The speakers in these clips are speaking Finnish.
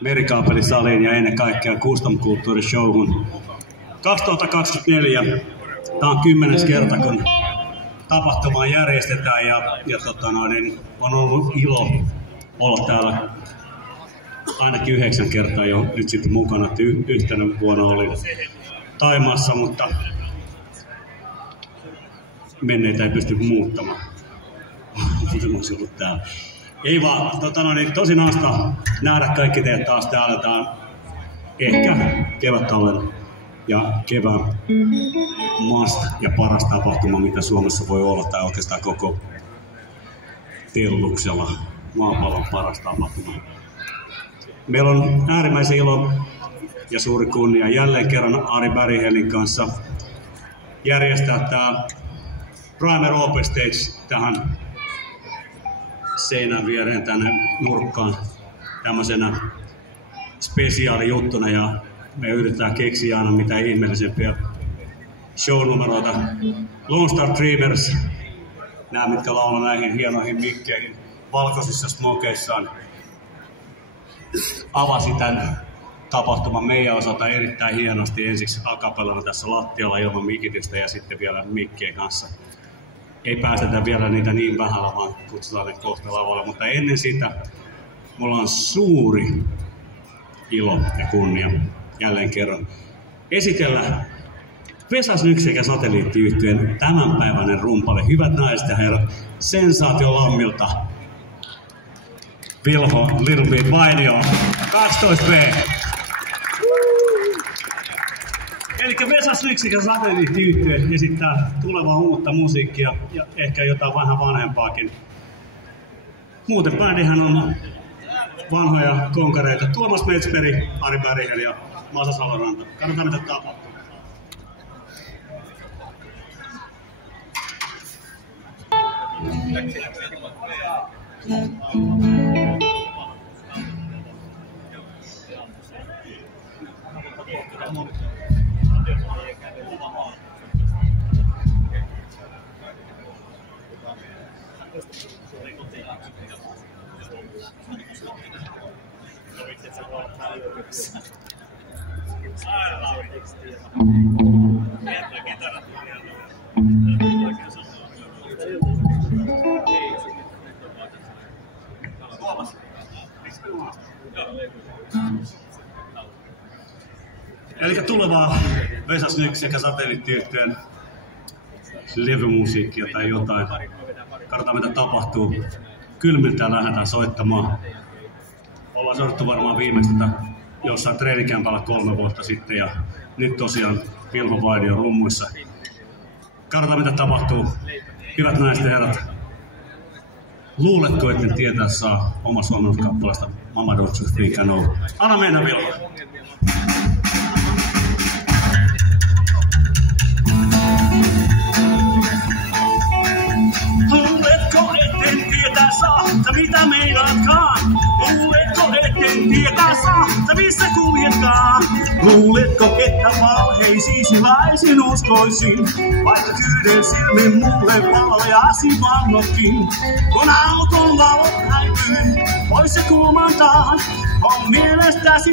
Merikaapelisaliin ja ennen kaikkea Custom Culture Showhun 2024. Tämä on 10. kerta, kun tapahtumaa järjestetään ja on ollut ilo olla täällä ainakin 9 kertaa jo nyt sitten mukana. Yhtenä vuonna olin Thaimaassa, mutta menneitä ei pysty muuttamaan. Ei vaan, tosi naasta nähdä kaikki teidät taas täällä. Tää on ehkä kevättalven ja kevään must ja paras tapahtuma, mitä Suomessa voi olla, tai oikeastaan koko Telluksella maapallon paras tapahtuma. Meillä on äärimmäisen ilo ja suuri kunnia jälleen kerran Ari Berghelin kanssa järjestää tämä Primer Open Stage tähän seinän viereen tänne nurkkaan tämmöisenä spesiaalijuttuna, ja me yritetään keksiä aina mitä ihmeellisempiä shownumeroita. Lone Star Dreamers, nämä mitkä laulaa näihin hienoihin mikkeihin valkoisissa smokeissaan, avasi tämän tapahtuman meidän osalta erittäin hienosti ensiksi a cappellana tässä lattialla ilman mikitistä ja sitten vielä mikkien kanssa. Ei päästetä vielä niitä niin vähällä, vaan kutsutaan ne kohta lavalle. Mutta ennen sitä mulla on suuri ilo ja kunnia jälleen kerran esitellä Vesa Snygg sekä Satelliittiyhtyeen tämänpäiväinen rumpale. Hyvät naiset ja herrat, Sensaatio Lammilta Vilho Little Bit Vainio 12B. Elikkä Vesa Snygg sekä Satelliittiyhtye esittää tulevaa uutta musiikkia ja ehkä jotain vähän vanhempaakin. Muuten bändihän on vanhoja konkareita. Tuomas Metsberg, Ari Berghel ja Masa Saloranta. Katsotaan mitä tapahtuu. Eli tulevaa Vesa Snygg sekä Satelliittiyhtyeen levymusiikkia tai jotain. Katsotaan mitä tapahtuu. Kylmiltään lähdetään soittamaan. Ollaan soittu varmaan viimeistä jossain treenikämpällä 3 vuotta sitten ja nyt tosiaan Vilho Vainio rummuissa. Katsotaan mitä tapahtuu. Hyvät naiset ja herrat. Luuletko, etten tietää saa omassa suomalaisesta Mama Don't You Think I Know. Anna mennä Vilho. Luuletko, etten tietää saa, mitä meinaatkaan? Luuletko, etten tietää saa, missä kuljetkaan? Luuletko, että valheisiisi laisin uskoisin, vaikka kyyden silmin mulle valojasi vannokin? Kun auton valot häipyy pois ja kulmantaan, on mielestäsi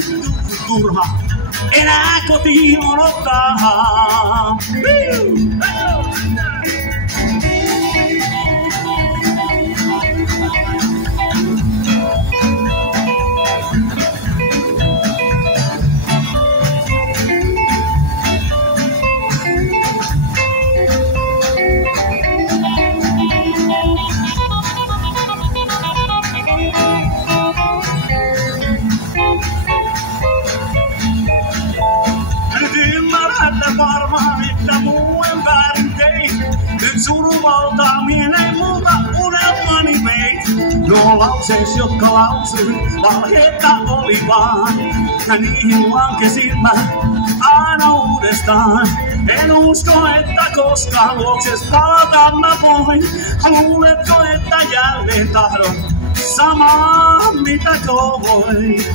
turha enää kotiin odottaa. Varmaan, että muu en väärin tein. Nyt suruvaltaa mieleen multa unelmani veit. Nuo lauseis, jotka lausuin, valheetta oli vaan. Ja niihin lankesin mä aina uudestaan. En usko, että koskaan luokses palata mä voin. Luuletko, että jälleen tahdon samaa mitä toivoin?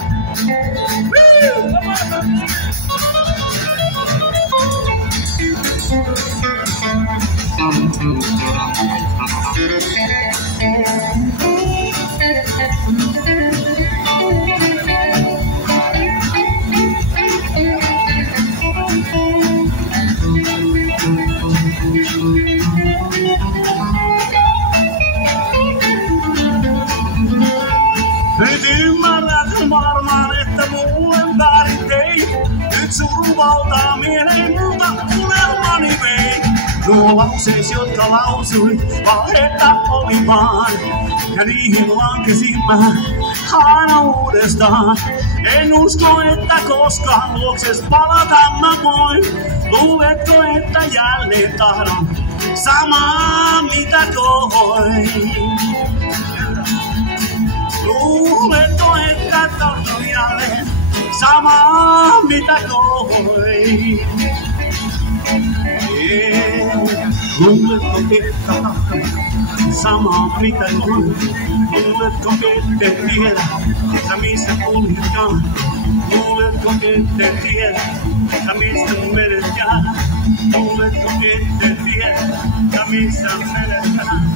surun valtaa mieleen muuta unelmani vei. Nuo lauseet, jotka lausuin, valhetta oli vaan. Ja niihin lankesin mä aina uudestaan. En usko, että koskaan luokses palata mä voin. Luuletko, että jälleen tahdon samaa mitä koin? Luuletko, että tahdon jälleen samaa mitä koin? Luuletko, että tahdon samaa mitä koin? Luuletko, ette tiedä, sä missä kuljetkaan? Luuletko, ette tiedä, sä missä menetkään? Luuletko, ette tiedä, sä missä menetkään?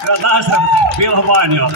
Kyllä tästä vielä vain jo.